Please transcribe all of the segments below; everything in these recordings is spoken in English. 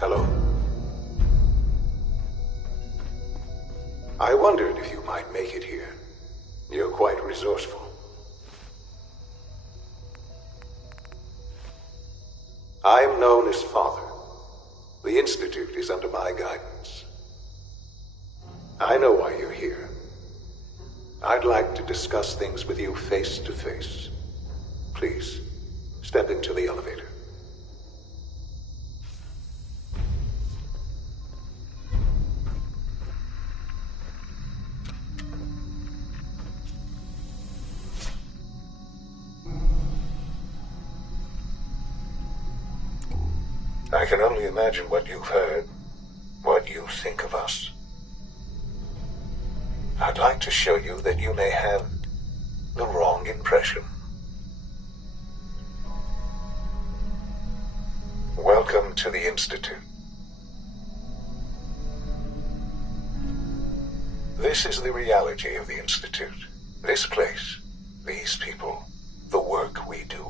Hello. I wondered if you might make it here. You're quite resourceful. I am known as Father. The Institute is under my guidance. I know why you're here. I'd like to discuss things with you face to face. Please, step into the elevator. I can only imagine what you've heard, what you think of us. I'd like to show you that you may have the wrong impression. Welcome to the Institute. This is the reality of the Institute. This place, these people, the work we do.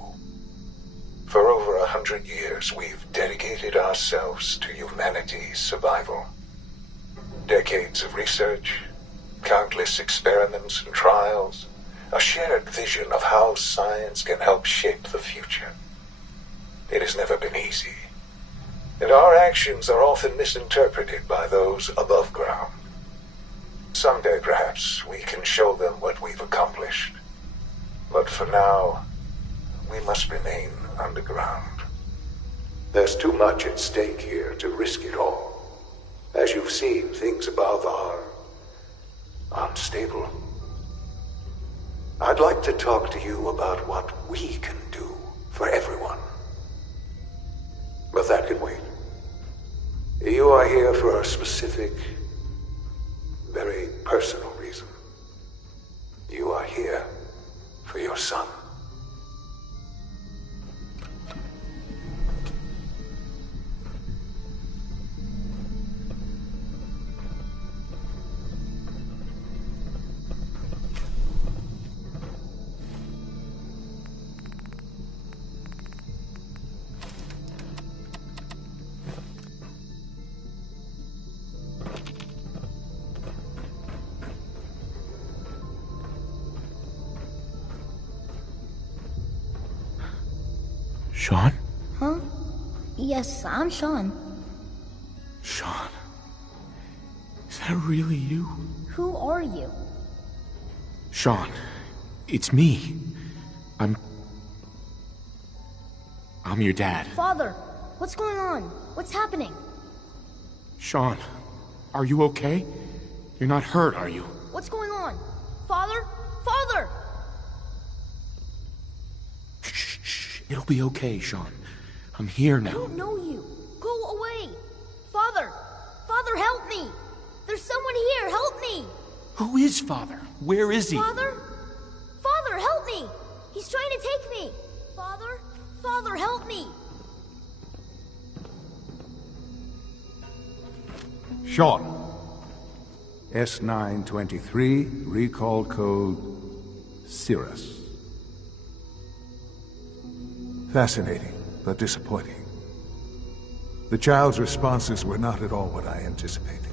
For over 100 years, we've dedicated ourselves to humanity's survival. Decades of research, countless experiments and trials, a shared vision of how science can help shape the future. It has never been easy, and our actions are often misinterpreted by those above ground. Someday, perhaps, we can show them what we've accomplished. But for now, we must remain underground. There's too much at stake here to risk it all. As you've seen, things above are unstable. I'd like to talk to you about what we can do for everyone. But that can wait. You are here for a specific, very personal reason. You are here for your son. Shaun? Huh? Yes, I'm Shaun. Shaun? Is that really you? Who are you? Shaun, it's me. I'm your dad. Father, what's going on? What's happening? Shaun, are you okay? You're not hurt, are you? What's going on? Father? Father! Shh. It'll be okay, Shaun. I'm here now. I don't know you. Go away. Father! Father, help me! There's someone here, help me! Who is Father? Where is he? Father? Father, help me! He's trying to take me! Father? Father, help me! Shaun. S923, recall code Cirrus. Fascinating, but disappointing. The child's responses were not at all what I anticipated.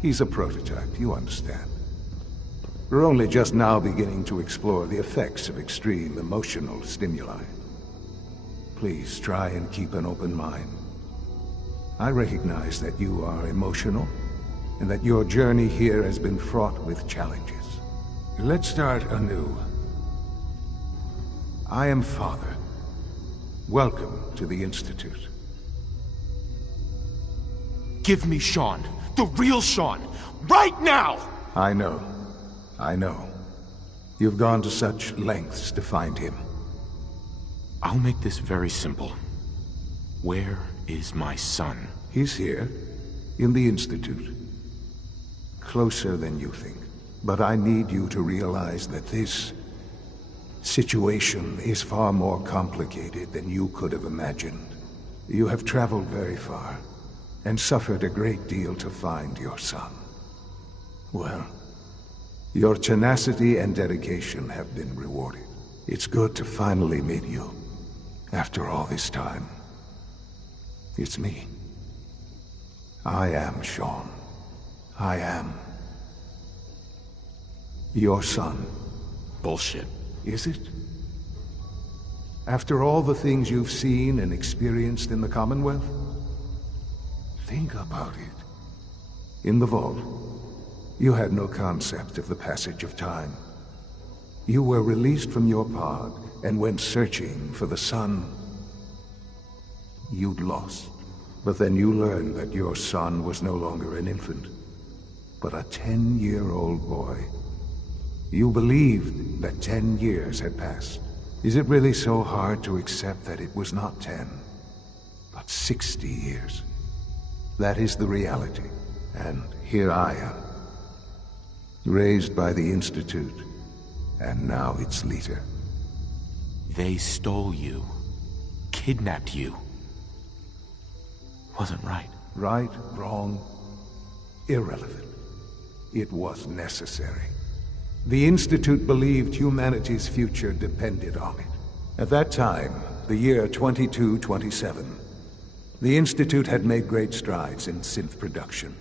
He's a prototype, you understand. We're only just now beginning to explore the effects of extreme emotional stimuli. Please try and keep an open mind. I recognize that you are emotional, and that your journey here has been fraught with challenges. Let's start anew. I am Father. Welcome to the Institute. Give me Shaun. The real Shaun. Right now! I know. You've gone to such lengths to find him. I'll make this very simple. Where is my son? He's here, in the Institute. Closer than you think. But I need you to realize that this situation is far more complicated than you could have imagined. You have traveled very far, and suffered a great deal to find your son. Well, your tenacity and dedication have been rewarded. It's good to finally meet you, after all this time. It's me, I am Shaun. I am your son. Bullshit. Is it? After all the things you've seen and experienced in the Commonwealth? Think about it. In the vault, you had no concept of the passage of time. You were released from your pod and went searching for the son you'd lost. But then you learned that your son was no longer an infant, but a 10-year-old boy. You believed that 10 years had passed. Is it really so hard to accept that it was not 10, but 60 years? That is the reality, and here I am. Raised by the Institute, and now its leader. They stole you. Kidnapped you. Wasn't right. Right, wrong, irrelevant. It was necessary. The Institute believed humanity's future depended on it. At that time, the year 2227, the Institute had made great strides in synth production.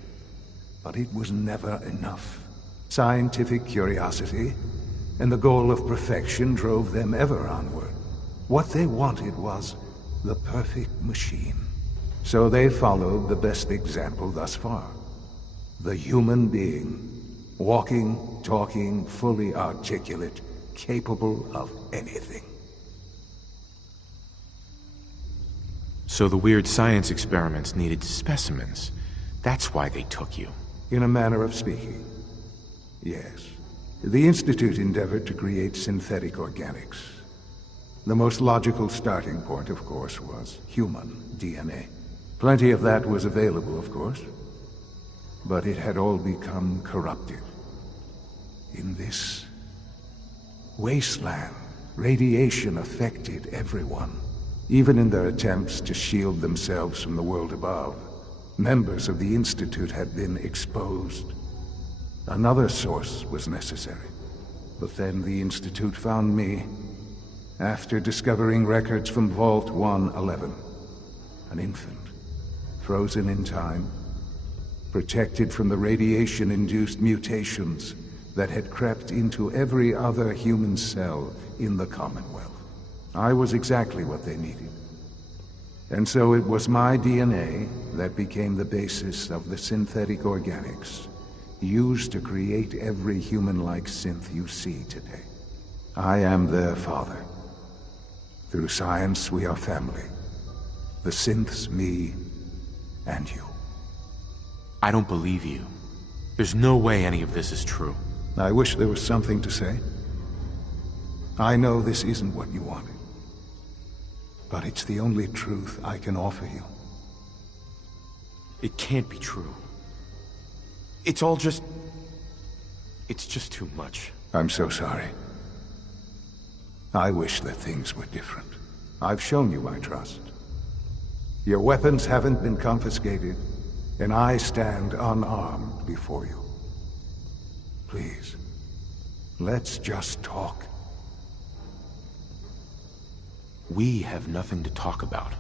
But it was never enough. Scientific curiosity and the goal of perfection drove them ever onward. What they wanted was the perfect machine. So they followed the best example thus far. The human being. Walking, talking, fully articulate, capable of anything. So the weird science experiments needed specimens. That's why they took you. In a manner of speaking, yes. The Institute endeavored to create synthetic organics. The most logical starting point, of course, was human DNA. Plenty of that was available, of course. But it had all become corrupted. In this wasteland, radiation affected everyone. Even in their attempts to shield themselves from the world above, members of the Institute had been exposed. Another source was necessary. But then the Institute found me, after discovering records from Vault 111. An infant, frozen in time, protected from the radiation-induced mutations that had crept into every other human cell in the Commonwealth. I was exactly what they needed. And so it was my DNA that became the basis of the synthetic organics used to create every human-like synth you see today. I am their father. Through science, we are family. The synths, me, and you. I don't believe you. There's no way any of this is true. I wish there was something to say. I know this isn't what you wanted. But it's the only truth I can offer you. It can't be true. It's all just... It's just too much. I'm so sorry. I wish that things were different. I've shown you my trust. Your weapons haven't been confiscated, and I stand unarmed before you. Please, let's just talk. We have nothing to talk about.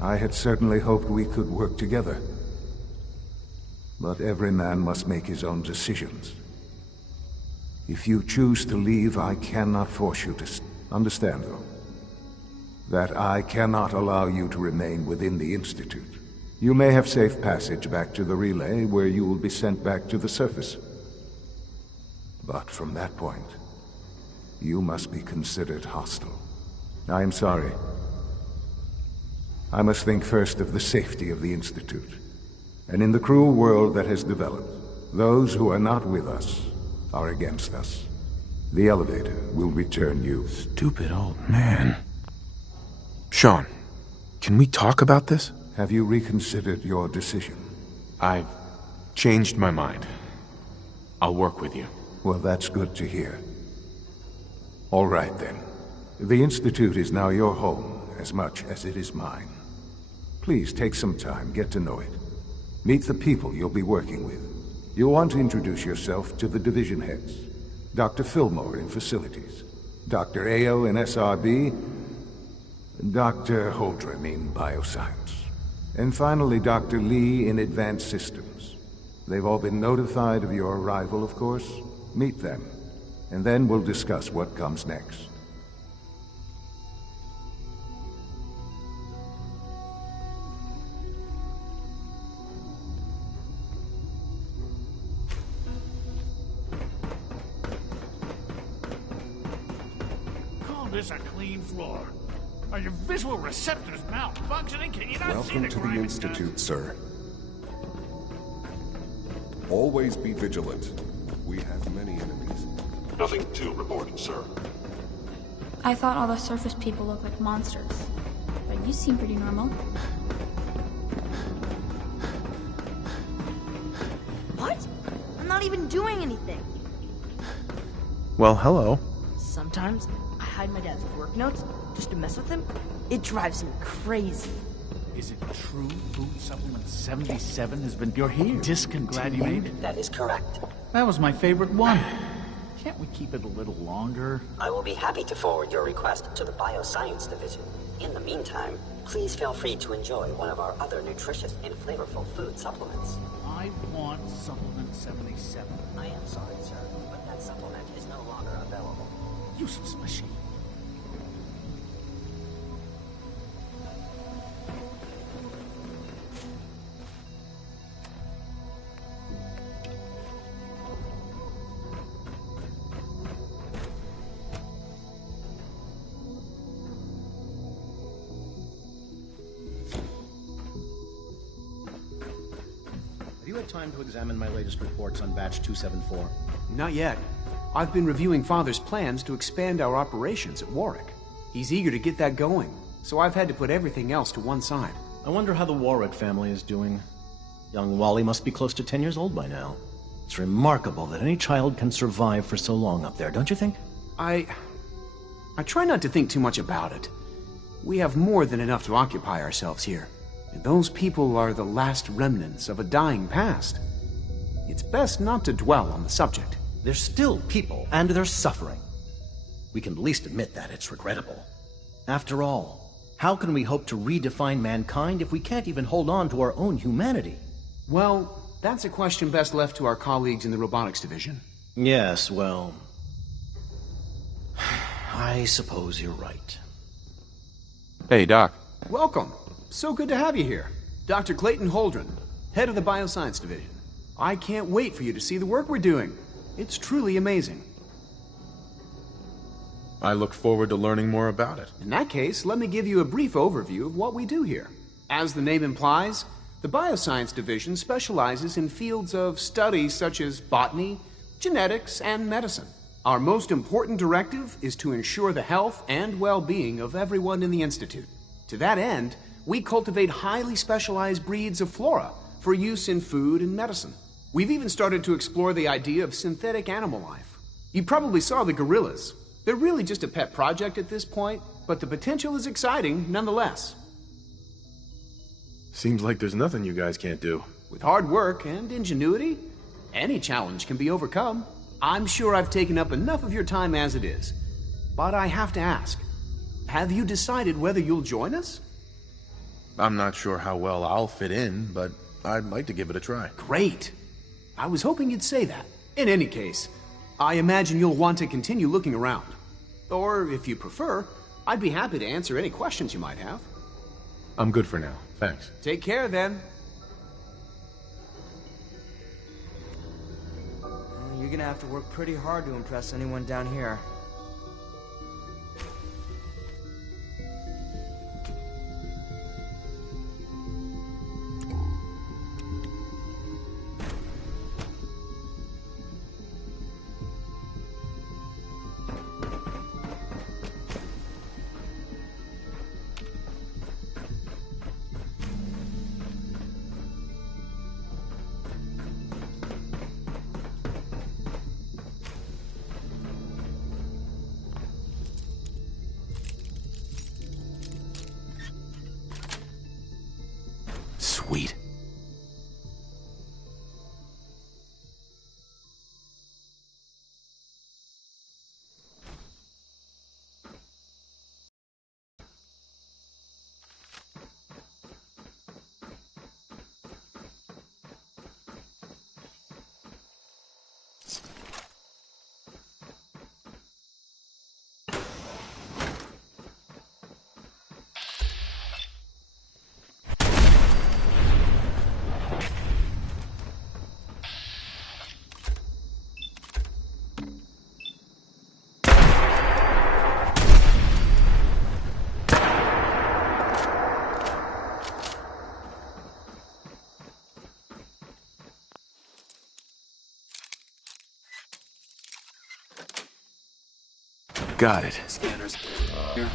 I had certainly hoped we could work together. But every man must make his own decisions. If you choose to leave, I cannot force you to understand, though, that I cannot allow you to remain within the Institute. You may have safe passage back to the relay, where you will be sent back to the surface. But from that point, you must be considered hostile. I am sorry. I must think first of the safety of the Institute. And in the cruel world that has developed, those who are not with us are against us. The elevator will return you. Stupid old man. Shaun, can we talk about this? Have you reconsidered your decision? I've changed my mind. I'll work with you. Well, that's good to hear. All right, then. The Institute is now your home, as much as it is mine. Please take some time, get to know it. Meet the people you'll be working with. You'll want to introduce yourself to the division heads. Dr. Fillmore in Facilities, Dr. Ao in SRB, and Dr. Holdren in Bioscience. And finally, Dr. Lee in Advanced Systems. They've all been notified of your arrival, of course. Meet them, and then we'll discuss what comes next. This a clean floor. Are your visual receptors malfunctioning? Can you not see the Welcome to the grime Institute, sir. Always be vigilant. We have many enemies. Nothing to report, sir. I thought all the surface people looked like monsters, but you seem pretty normal. What? I'm not even doing anything. Well, hello. Sometimes I hide my dad's work notes just to mess with him. It drives him crazy. Is it true food supplement 77 has been... You're here. Discontinued? That is correct. That was my favorite one. Can't we keep it a little longer? I will be happy to forward your request to the Bioscience Division. In the meantime, please feel free to enjoy one of our other nutritious and flavorful food supplements. I want supplement 77. I am sorry, sir, but that supplement is no longer available. Useless machine. Have you had time to examine my latest reports on Batch 274? Not yet. I've been reviewing Father's plans to expand our operations at Warwick. He's eager to get that going, so I've had to put everything else to one side. I wonder how the Warwick family is doing. Young Wally must be close to 10 years old by now. It's remarkable that any child can survive for so long up there, don't you think? I try not to think too much about it. We have more than enough to occupy ourselves here. And those people are the last remnants of a dying past. It's best not to dwell on the subject. They're still people, and they're suffering. We can at least admit that it's regrettable. After all, how can we hope to redefine mankind if we can't even hold on to our own humanity? Well, that's a question best left to our colleagues in the Robotics Division. Yes, well... I suppose you're right. Hey, Doc. Welcome. So good to have you here. Dr. Clayton Holdren, head of the Bioscience Division. I can't wait for you to see the work we're doing. It's truly amazing. I look forward to learning more about it. In that case, let me give you a brief overview of what we do here. As the name implies, the Bioscience Division specializes in fields of study such as botany, genetics, and medicine. Our most important directive is to ensure the health and well-being of everyone in the Institute. To that end, we cultivate highly specialized breeds of flora for use in food and medicine. We've even started to explore the idea of synthetic animal life. You probably saw the gorillas. They're really just a pet project at this point, but the potential is exciting nonetheless. Seems like there's nothing you guys can't do. With hard work and ingenuity, any challenge can be overcome. I'm sure I've taken up enough of your time as it is. But I have to ask, have you decided whether you'll join us? I'm not sure how well I'll fit in, but I'd like to give it a try. Great. I was hoping you'd say that. In any case, I imagine you'll want to continue looking around. Or, if you prefer, I'd be happy to answer any questions you might have. I'm good for now. Thanks. Take care, then. You're gonna have to work pretty hard to impress anyone down here. Got it. Scanners. Here.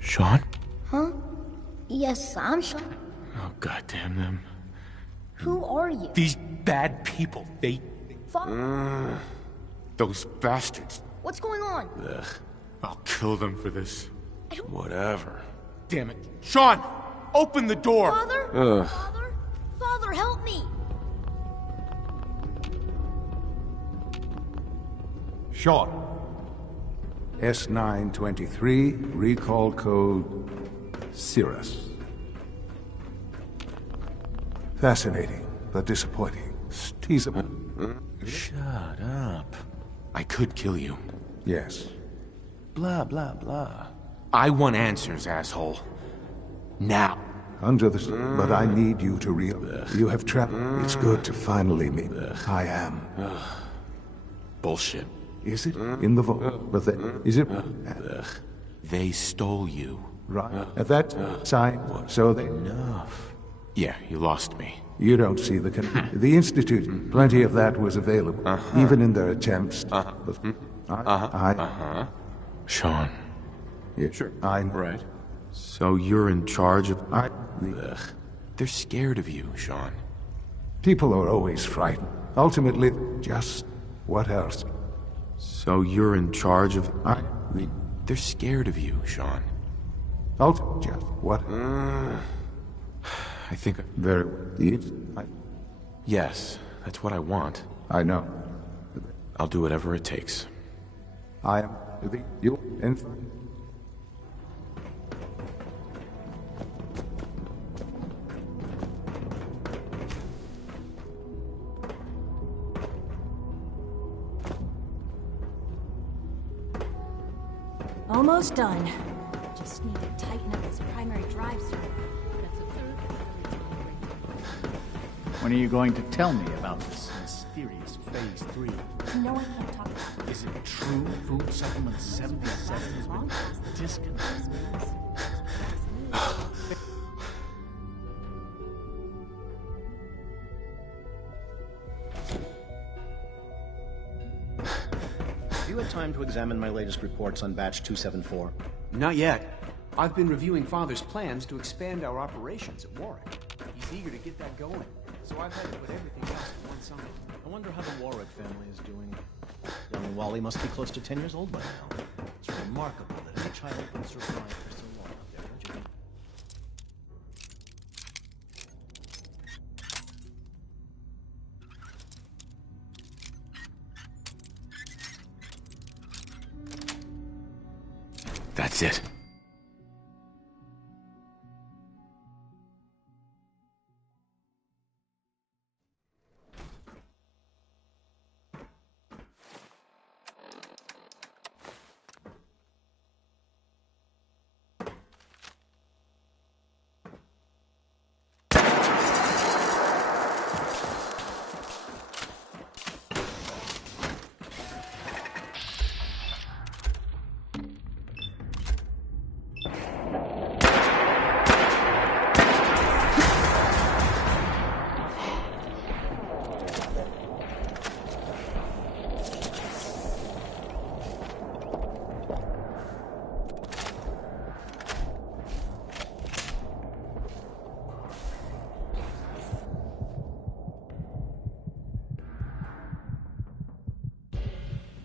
Shaun? Huh? Yes, I'm Shaun. Oh, goddamn them. Who are you? These bad people, they... those bastards. What's going on? Ugh. I'll kill them for this. Whatever. Damn it. Shaun! Open the door! Father? Ugh. Father? Father, help me! Shaun. S923, recall code Cirrus. Fascinating, but disappointing. He's a... Shut up. I could kill you. Yes. Blah, blah, blah. I want answers, asshole. Now. Under the... But I need you to You have trapped... It's good to finally meet. I am. Bullshit. Is it? In the vault? But is it? They stole you. Right. At that sign, so they... Enough. Yeah, you lost me. You don't see the... The Institute, plenty of that was available, even in their attempts. Shaun. Yeah, sure. I'm... Right. So you're in charge of... They're scared of you, Shaun. People are always frightened. Ultimately, just... What else? So you're in charge of... They're scared of you, Shaun. Just... What? I think... Very... Yes, that's what I want. I know. I'll do whatever it takes. I am... You... And... Almost done. Just need to tighten up this primary drive circuit. When are you going to tell me about this mysterious Phase 3? No, I can't talk about it. Is it true Food Supplement 77 has been discontinued? Have you had time to examine my latest reports on Batch 274? Not yet. I've been reviewing Father's plans to expand our operations at Warwick. He's eager to get that going, so I've had to put everything else on one side. I wonder how the Warwick family is doing. Young Wally must be close to 10 years old by now. It's remarkable that any child can survive for so long up there, don't you think? That's it.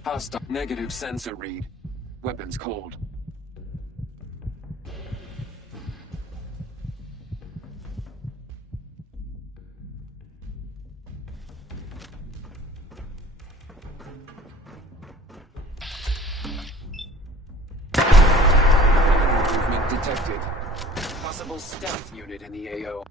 Hostile. Negative sensor read. Weapons cold. Movement detected. Possible stealth unit in the AO.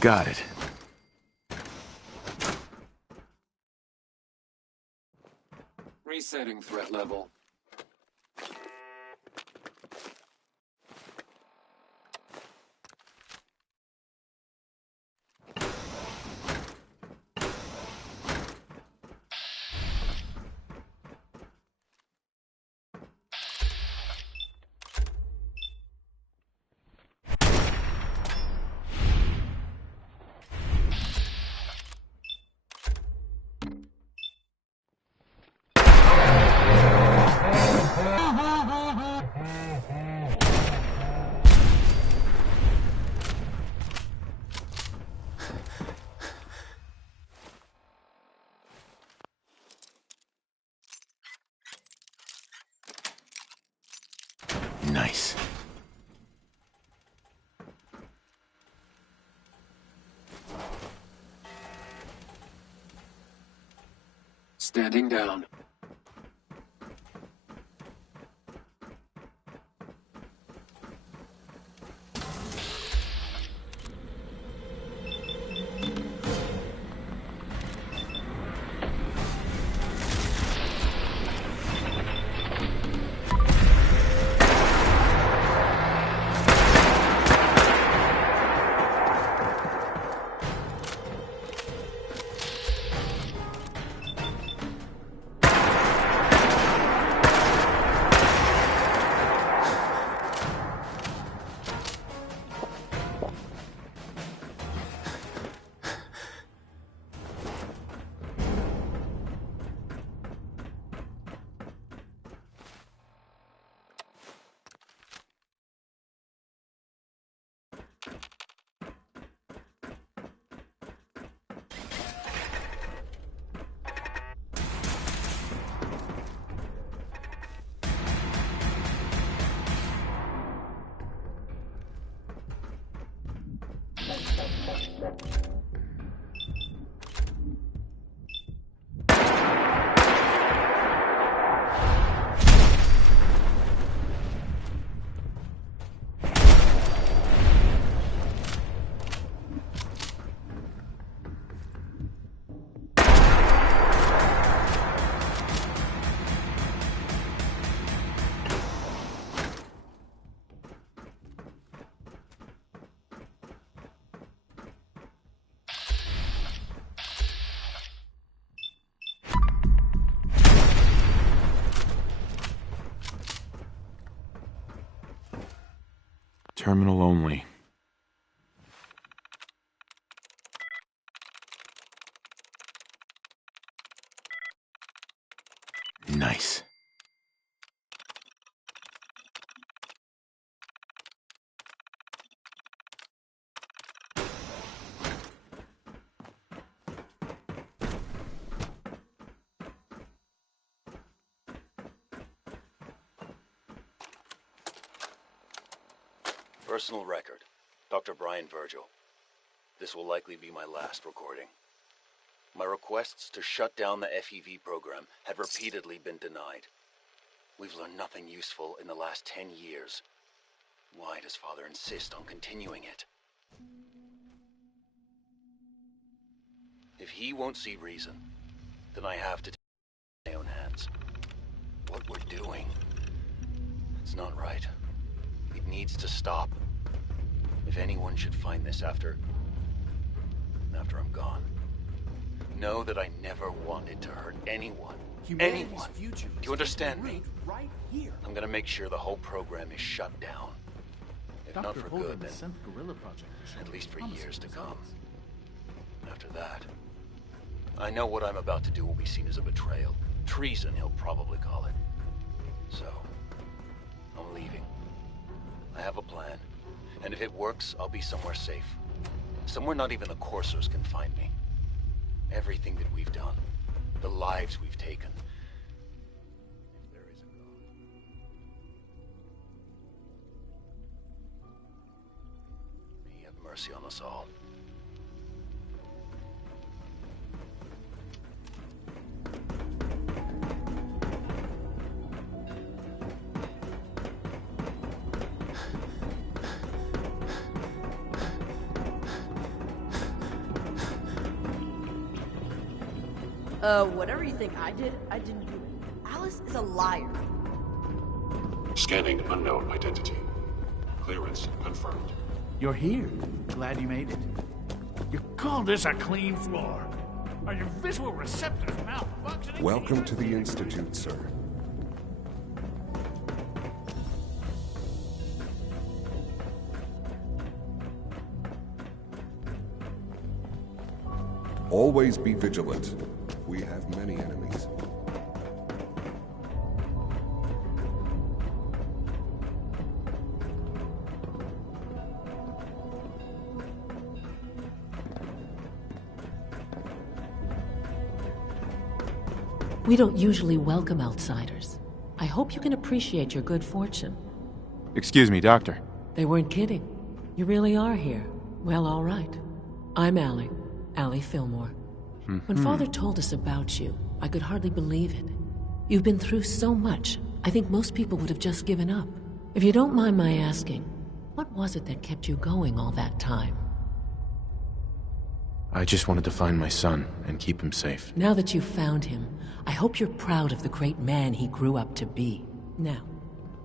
Got it. Resetting threat level. Nice. Standing down. Terminal only. Nice. Personal record, Dr. Brian Virgil. This will likely be my last recording. My requests to shut down the FEV program have repeatedly been denied. We've learned nothing useful in the last 10 years. Why does Father insist on continuing it? If he won't see reason, then I have to take it in my own hands. What we're doing, it's not right. It needs to stop. If anyone should find this after I'm gone, know that I never wanted to hurt anyone. Anyone. Do you understand me? Right here. I'm gonna make sure the whole program is shut down. If not for good, then at least for years to come. After that, I know what I'm about to do will be seen as a betrayal. Treason, he'll probably call it. So, I'm leaving. I have a plan, and if it works, I'll be somewhere safe. Somewhere not even the coursers can find me. Everything that we've done, the lives we've taken. If there is a God. May He have mercy on us all. Whatever you think I did, I didn't do it. Alice is a liar. Scanning unknown identity. Clearance confirmed. You're here. Glad you made it. You call this a clean floor? Are your visual receptors malfunctioning? Welcome to the Institute, sir. Always be vigilant. We have many enemies. We don't usually welcome outsiders. I hope you can appreciate your good fortune. Excuse me, Doctor. They weren't kidding. You really are here. Well, all right. I'm Elie Fillmore. When Father told us about you, I could hardly believe it. You've been through so much, I think most people would have just given up. If you don't mind my asking, what was it that kept you going all that time? I just wanted to find my son and keep him safe. Now that you've found him, I hope you're proud of the great man he grew up to be. Now,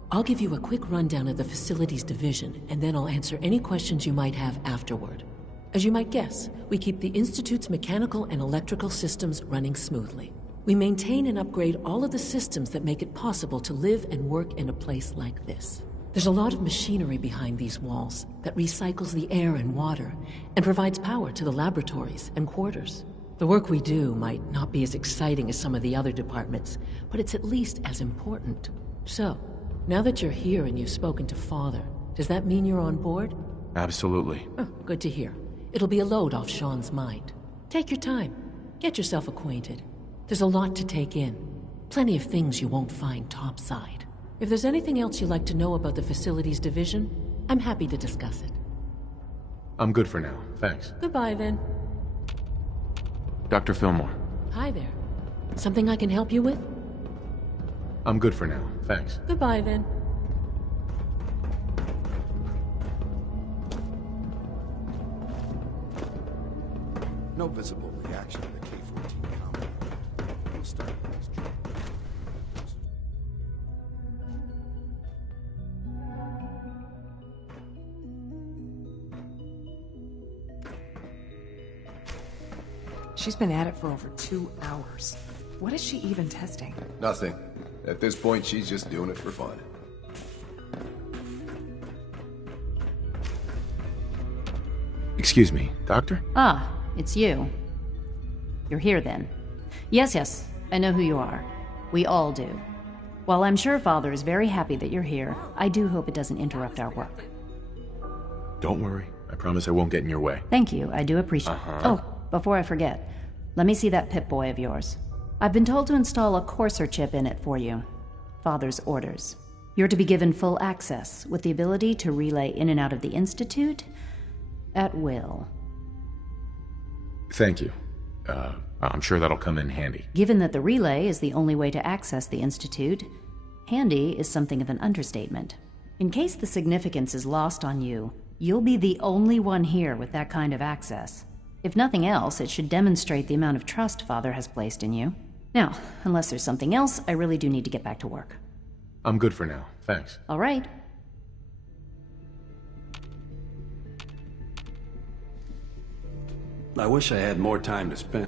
I'll give you a quick rundown of the Facilities Division, and then I'll answer any questions you might have afterward. As you might guess, we keep the Institute's mechanical and electrical systems running smoothly. We maintain and upgrade all of the systems that make it possible to live and work in a place like this. There's a lot of machinery behind these walls that recycles the air and water and provides power to the laboratories and quarters. The work we do might not be as exciting as some of the other departments, but it's at least as important. So, now that you're here and you've spoken to Father, does that mean you're on board? Absolutely. Oh, good to hear. It'll be a load off Shaun's mind. Take your time. Get yourself acquainted. There's a lot to take in. Plenty of things you won't find topside. If there's anything else you'd like to know about the Facilities Division, I'm happy to discuss it. I'm good for now, thanks. Goodbye, then. Dr. Fillmore. Hi there. Something I can help you with? I'm good for now, thanks. Goodbye, then. No visible reaction to the K-14 combat. We'll start with this job. She's been at it for over 2 hours. What is she even testing? Nothing. At this point, she's just doing it for fun. Excuse me, Doctor? Ah, it's you. You're here then. Yes, I know who you are. We all do. While I'm sure Father is very happy that you're here, I do hope it doesn't interrupt our work. Don't worry. I promise I won't get in your way. Thank you, I do appreciate Oh, before I forget, let me see that Pip-Boy of yours. I've been told to install a courser chip in it for you. Father's orders. You're to be given full access, with the ability to relay in and out of the Institute at will. Thank you. I'm sure that'll come in handy. Given that the relay is the only way to access the Institute, handy is something of an understatement. In case the significance is lost on you, you'll be the only one here with that kind of access. If nothing else, it should demonstrate the amount of trust Father has placed in you. Now, unless there's something else, I really do need to get back to work. I'm good for now, thanks. All right. I wish I had more time to spend.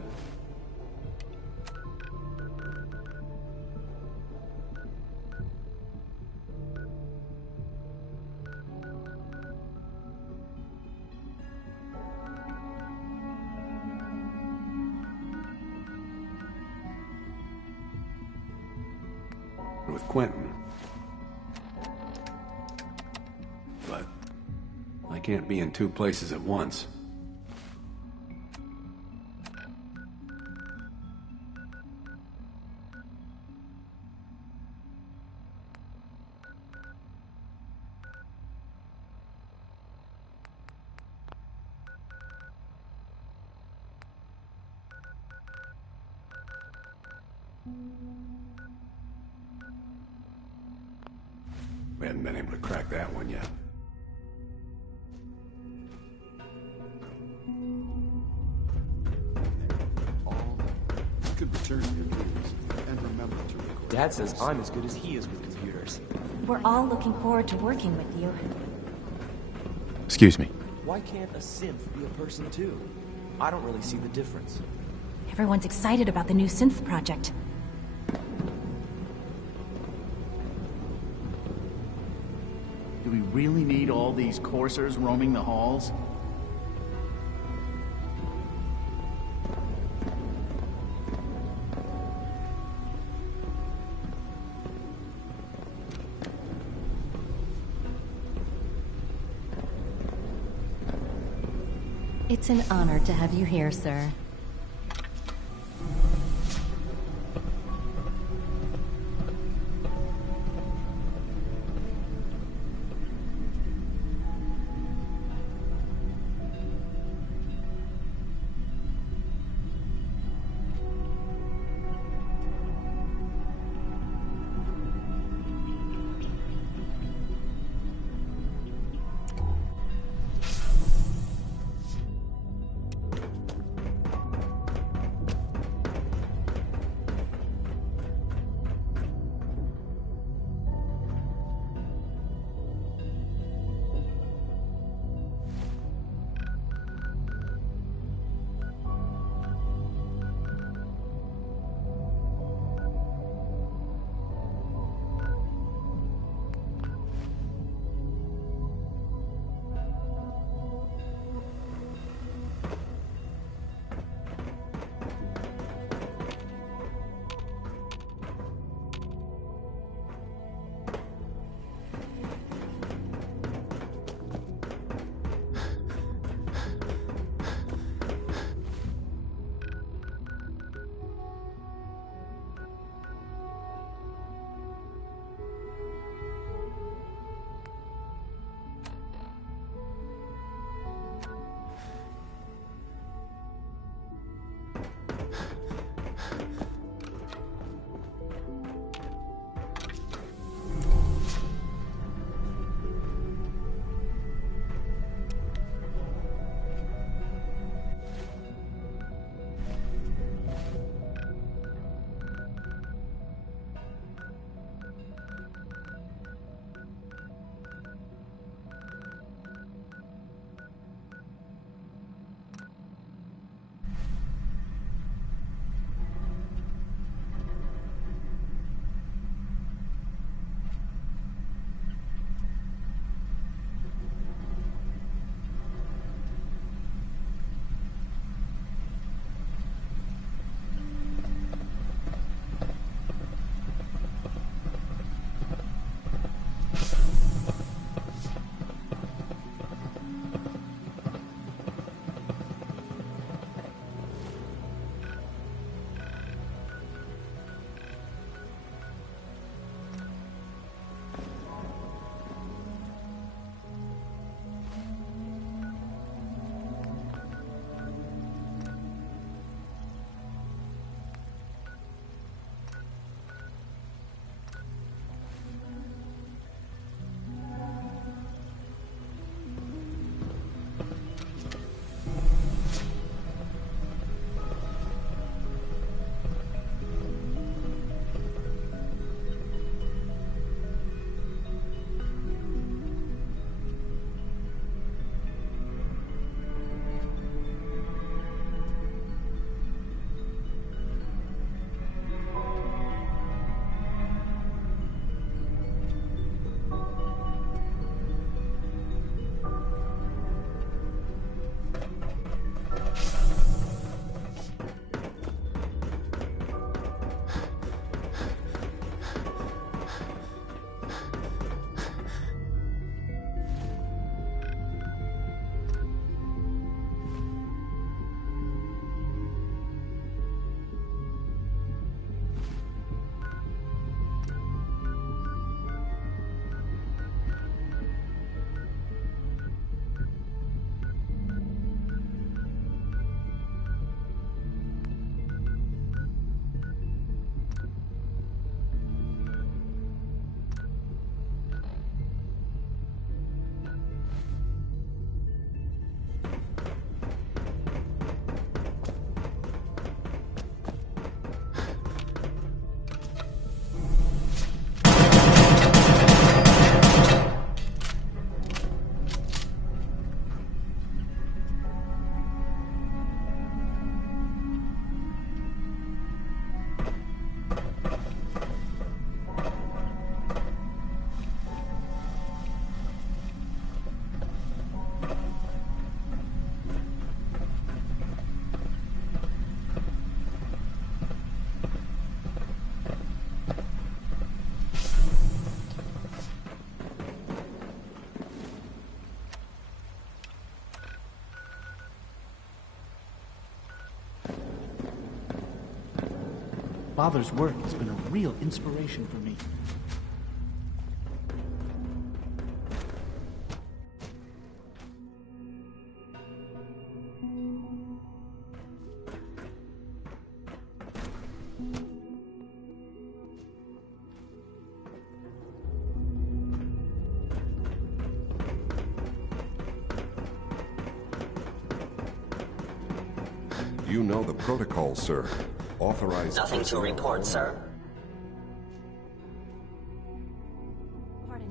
With Quentin. can't be in two places at once. We haven't been able to crack that one yet. You could return to your computers and remember to record. Dad says I'm as good as he is with computers. We're all looking forward to working with you. Excuse me. Why can't a synth be a person too? I don't really see the difference. Everyone's excited about the new synth project. Do we really need all these coursers roaming the halls? It's an honor to have you here, sir. Father's work has been a real inspiration for me. You know the protocol, sir. Authorized... Nothing to report, sir.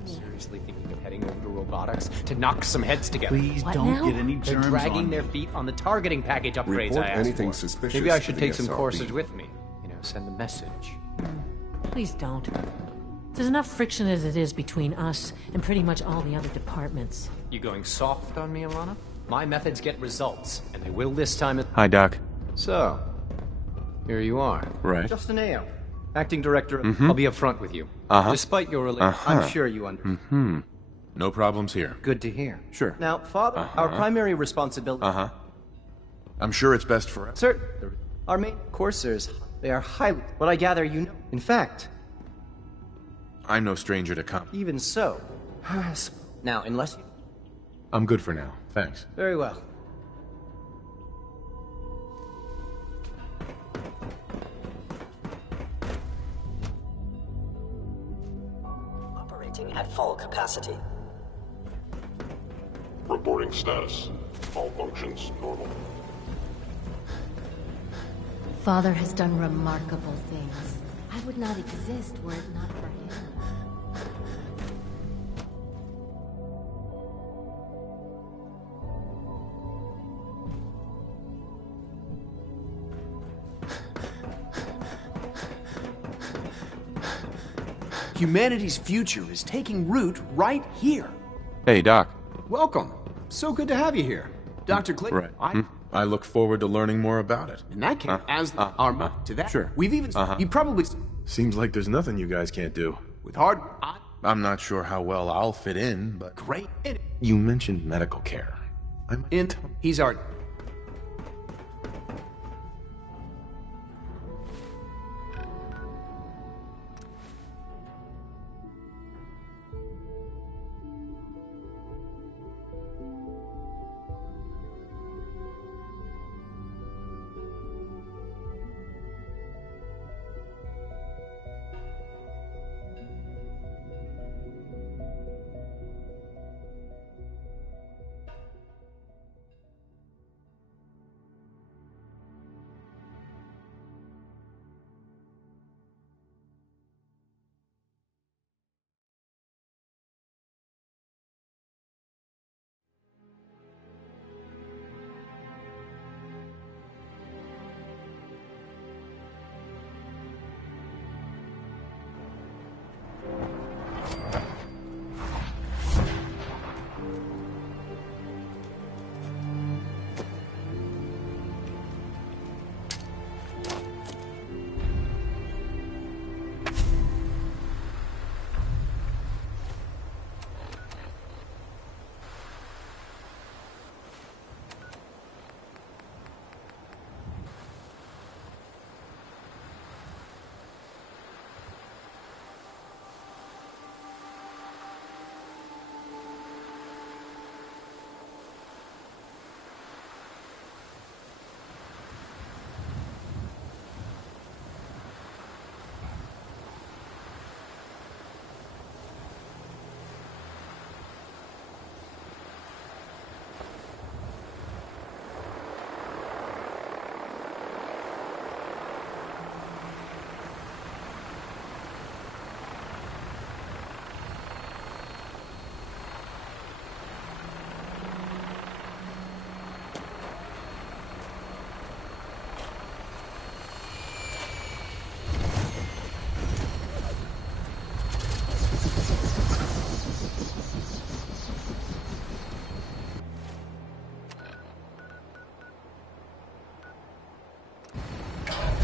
Seriously thinking of heading over to robotics to knock some heads together? Please don't get any They're germs dragging on their me. feet on the targeting package upgrades Report I asked anything for. suspicious Maybe I to should the take some SRB. courses with me. You know, send the message. Please don't. There's enough friction as it is between us and pretty much all the other departments. You going soft on me, Alana? My methods get results, and they will this time. Hi, Doc. So, here you are. Right. Justin Ayo, acting director. Mhm. I'll be upfront with you. Uh-huh. Despite your religion, Uh-huh. I'm sure you understand. No problems here. Good to hear. Sure. Now, Father, our primary responsibility. Uh-huh. I'm sure it's best for us. Sir, our main coursers, they are highly. What I gather, you know. In fact, I'm no stranger to come. even so. Now, unless. I'm good for now. Thanks. Very well. Operating at full capacity. Reporting status. All functions normal. Father has done remarkable things. I would not exist were it not for him. Humanity's future is taking root right here. Hey, Doc. Welcome. So good to have you here. Dr. Clayton, Right. I look forward to learning more about it. in that case, as our to that, Sure. we've even, Uh-huh. you probably, Seems like there's nothing you guys can't do. with hard, I'm not sure how well I'll fit in, but... great, You mentioned medical care. he's our,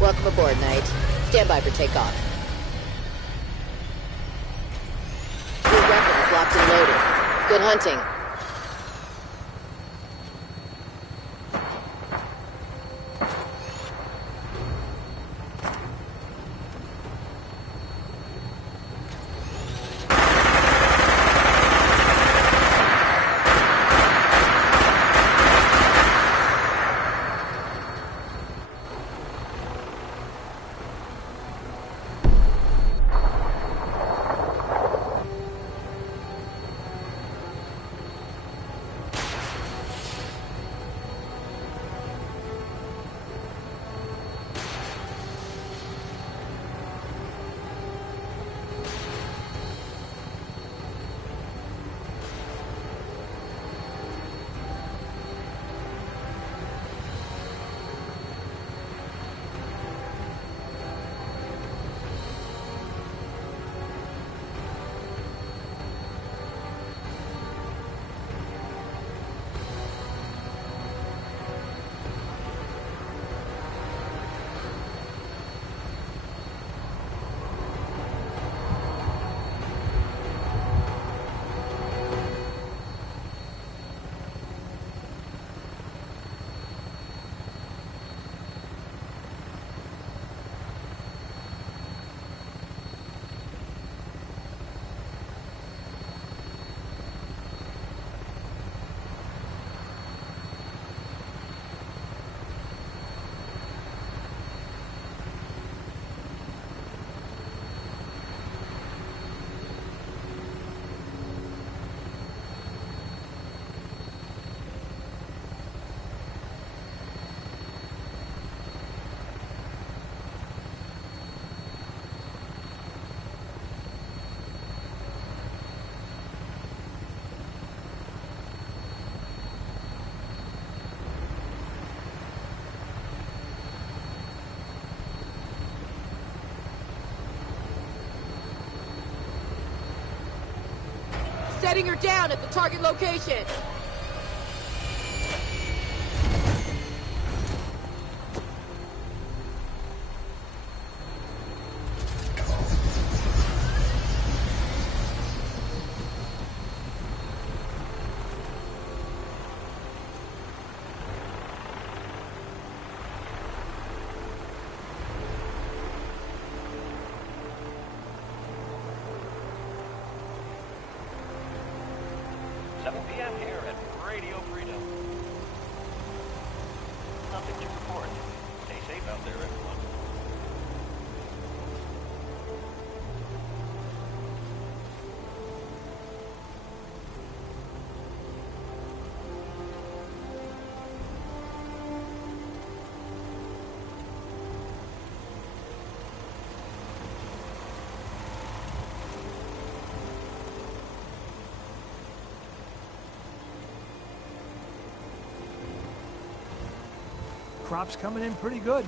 Welcome aboard, Knight. Stand by for takeoff. Your weapons locked and loaded. Good hunting. bedding her down at the target location. Crop's coming in pretty good.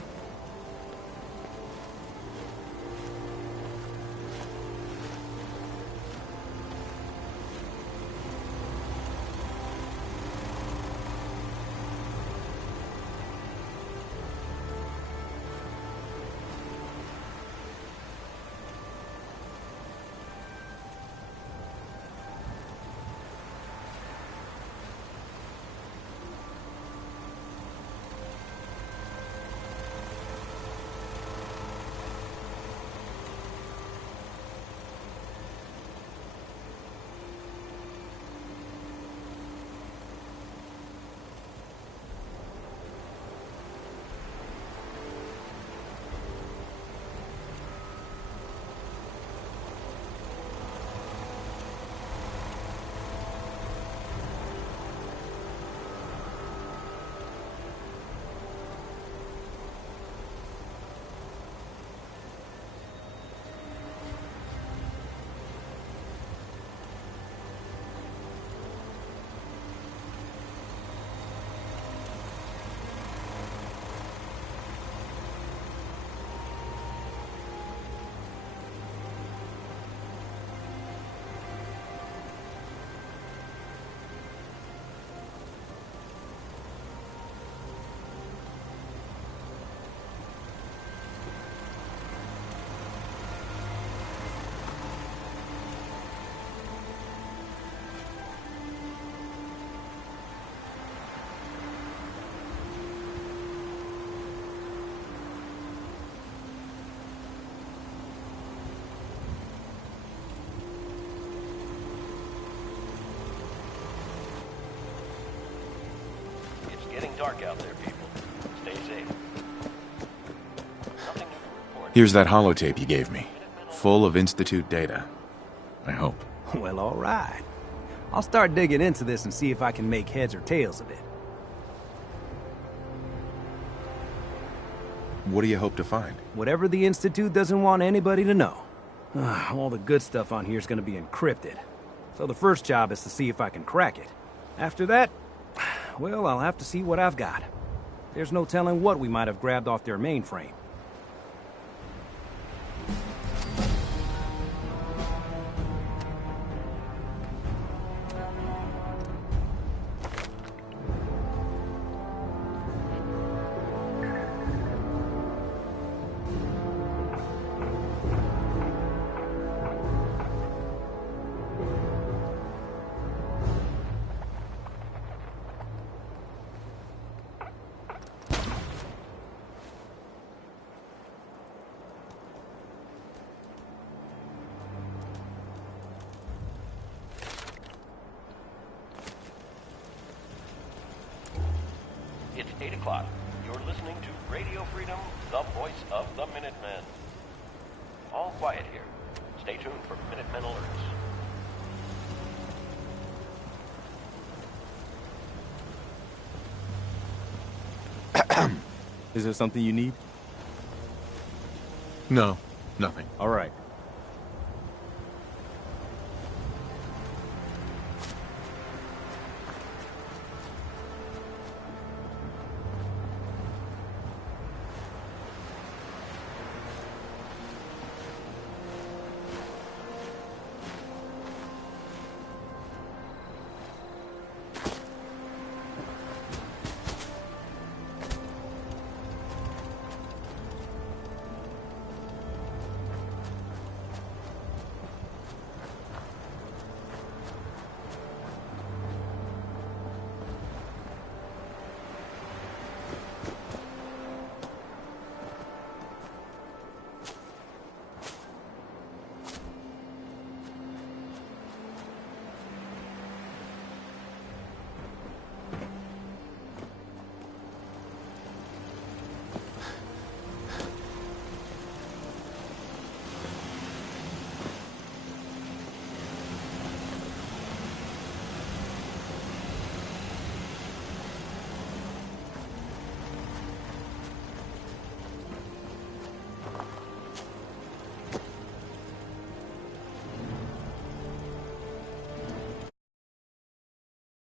Dark out there, people. Stay safe. Nothing new to report. Here's that holotape you gave me. Full of Institute data. I hope. Well, all right. I'll start digging into this and see if I can make heads or tails of it. What do you hope to find? Whatever the Institute doesn't want anybody to know. All the good stuff on here is going to be encrypted. So the first job is to see if I can crack it. After that, well, I'll have to see what I've got. There's no telling what we might have grabbed off their mainframe. It's 8 o'clock. You're listening to Radio Freedom, the voice of the Minutemen. All quiet here. Stay tuned for Minutemen alerts. Is there something you need? No, nothing. All right.